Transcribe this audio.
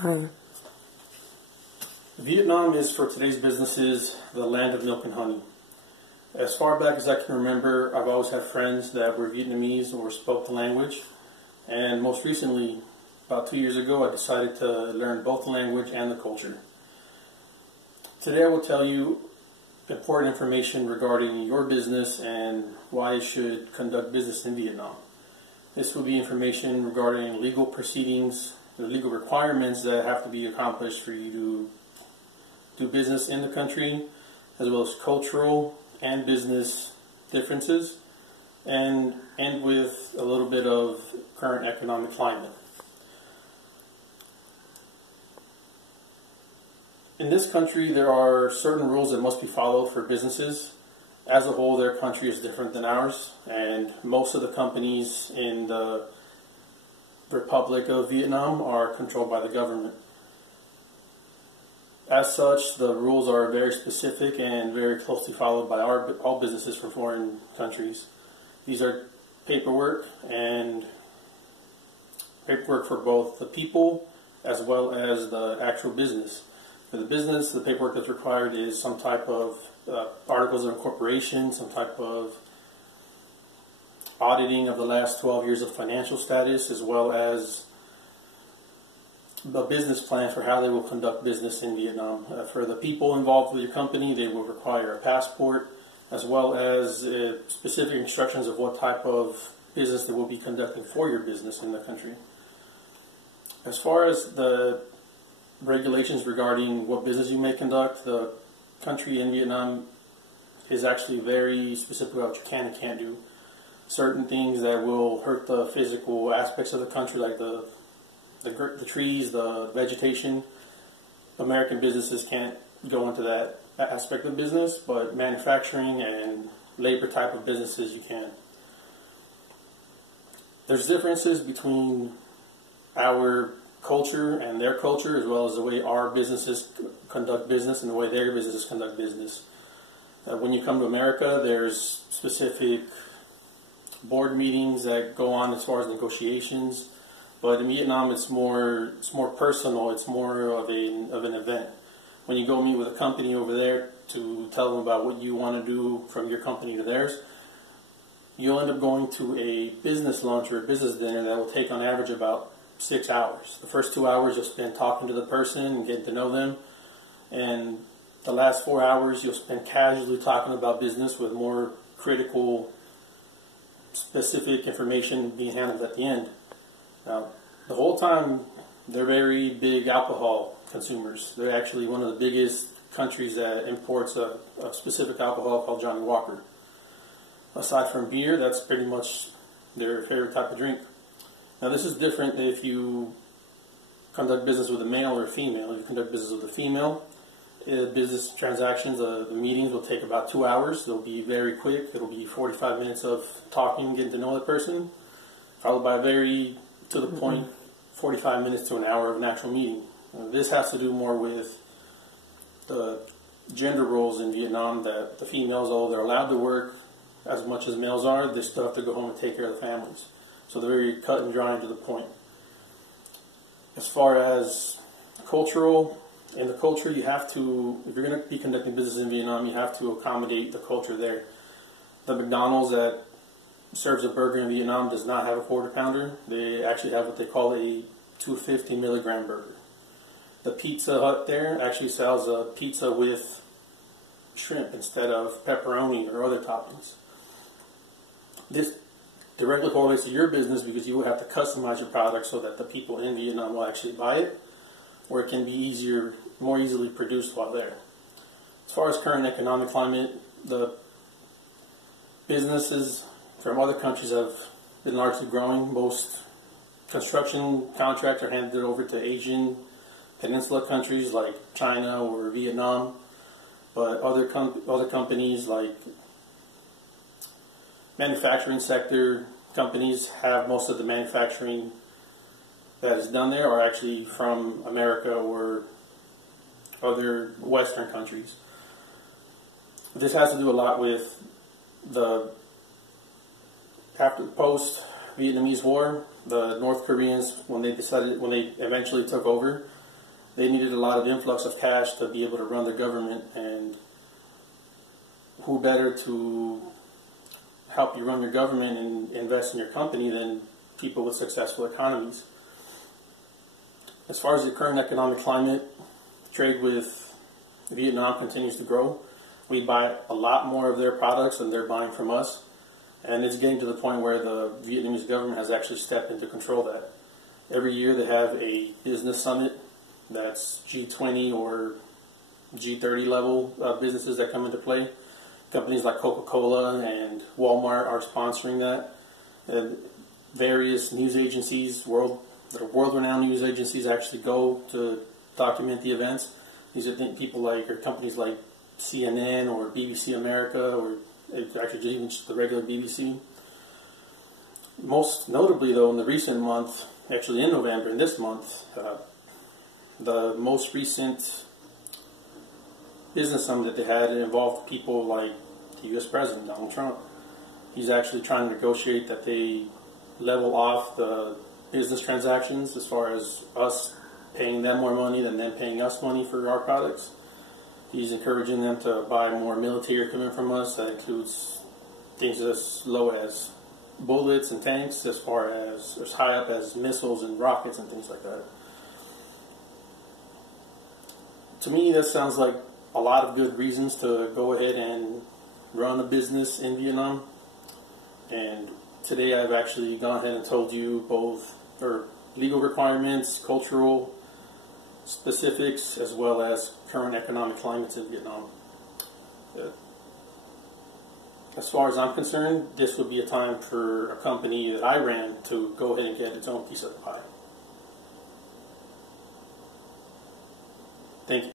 Hi. Vietnam is, for today's businesses, the land of milk and honey. As far back as I can remember, I've always had friends that were Vietnamese or spoke the language. And most recently, about 2 years ago, I decided to learn both the language and the culture. Today I will tell you important information regarding your business and why you should conduct business in Vietnam. This will be information regarding legal proceedings, the legal requirements that have to be accomplished for you to do business in the country, as well as cultural and business differences, and end with a little bit of current economic climate. In this country, there are certain rules that must be followed for businesses. As a whole, their country is different than ours, and most of the companies in the Republic of Vietnam are controlled by the government. As such, the rules are very specific and very closely followed by all businesses from foreign countries. These are paperwork for both the people as well as the actual business. For the business, the paperwork that's required is some type of articles of incorporation, some type of auditing of the last 12 years of financial status, as well as the business plan for how they will conduct business in Vietnam. For the people involved with your company, they will require a passport, as well as specific instructions of what type of business they will be conducting for your business in the country. As far as the regulations regarding what business you may conduct, the country in Vietnam is actually very specific about what you can and can't do. Certain things that will hurt the physical aspects of the country, like the trees, the vegetation, American businesses can't go into that aspect of business, but manufacturing and labor type of businesses you can. There's differences between our culture and their culture, as well as the way our businesses conduct business and the way their businesses conduct business. When you come to America, there's specific board meetings that go on as far as negotiations, but in Vietnam it's more personal. It's more of an event. When you go meet with a company over there to tell them about what you want to do from your company to theirs, you'll end up going to a business lunch or a business dinner that will take on average about 6 hours. The first 2 hours you'll spend talking to the person and getting to know them, and the last 4 hours you'll spend casually talking about business with more critical, specific information being handled at the end. Now, the whole time they're very big alcohol consumers. They're actually one of the biggest countries that imports a specific alcohol called Johnny Walker. Aside from beer, that's pretty much their favorite type of drink. Now, this is different if you conduct business with a male or a female. If you conduct business with a female, business transactions, the meetings will take about 2 hours. They'll be very quick. It'll be 45 minutes of talking, getting to know the person, followed by a very to the point 45 minutes to an hour of an actual meeting. This has to do more with the gender roles in Vietnam, that the females, although they're allowed to work as much as males are, they still have to go home and take care of the families. So they're very cut and dry and to the point. As far as in the culture, you have to, if you're going to be conducting business in Vietnam, you have to accommodate the culture there. The McDonald's that serves a burger in Vietnam does not have a quarter pounder. They actually have what they call a 250 milligram burger. The Pizza Hut there actually sells a pizza with shrimp instead of pepperoni or other toppings. This directly correlates to your business because you will have to customize your product so that the people in Vietnam will actually buy it, or it can be more easily produced while there. As far as current economic climate, the businesses from other countries have been largely growing. Most construction contracts are handed over to Asian peninsula countries like China or Vietnam, but other companies like manufacturing sector companies have most of the manufacturing that is done there are actually from America or other Western countries. This has to do a lot with after the post-Vietnamese War, the North Koreans, when they eventually took over, they needed a lot of influx of cash to be able to run their government, and who better to help you run your government and invest in your company than people with successful economies. As far as the current economic climate, trade with Vietnam continues to grow. We buy a lot more of their products than they're buying from us, and it's getting to the point where the Vietnamese government has actually stepped in to control that. Every year they have a business summit that's G20 or G30 level businesses that come into play. Companies like Coca-Cola and Walmart are sponsoring that. And various news agencies, world-renowned news agencies, actually go to document the events. These are people like, or companies like CNN or BBC America, or actually even just the regular BBC. Most notably, though, in the recent month, actually in November, in this month, the most recent business summit that they had, it involved people like the U.S. President, Donald Trump. He's actually trying to negotiate that they level off the business transactions as far as us paying them more money than them paying us money for our products. He's encouraging them to buy more military equipment from us. That includes things as low as bullets and tanks, as far as high up as missiles and rockets and things like that. To me, that sounds like a lot of good reasons to go ahead and run a business in Vietnam. And today I've actually gone ahead and told you both legal requirements, cultural specifics, as well as current economic climates in Vietnam. As far as I'm concerned, this would be a time for a company that I ran to go ahead and get its own piece of the pie. Thank you.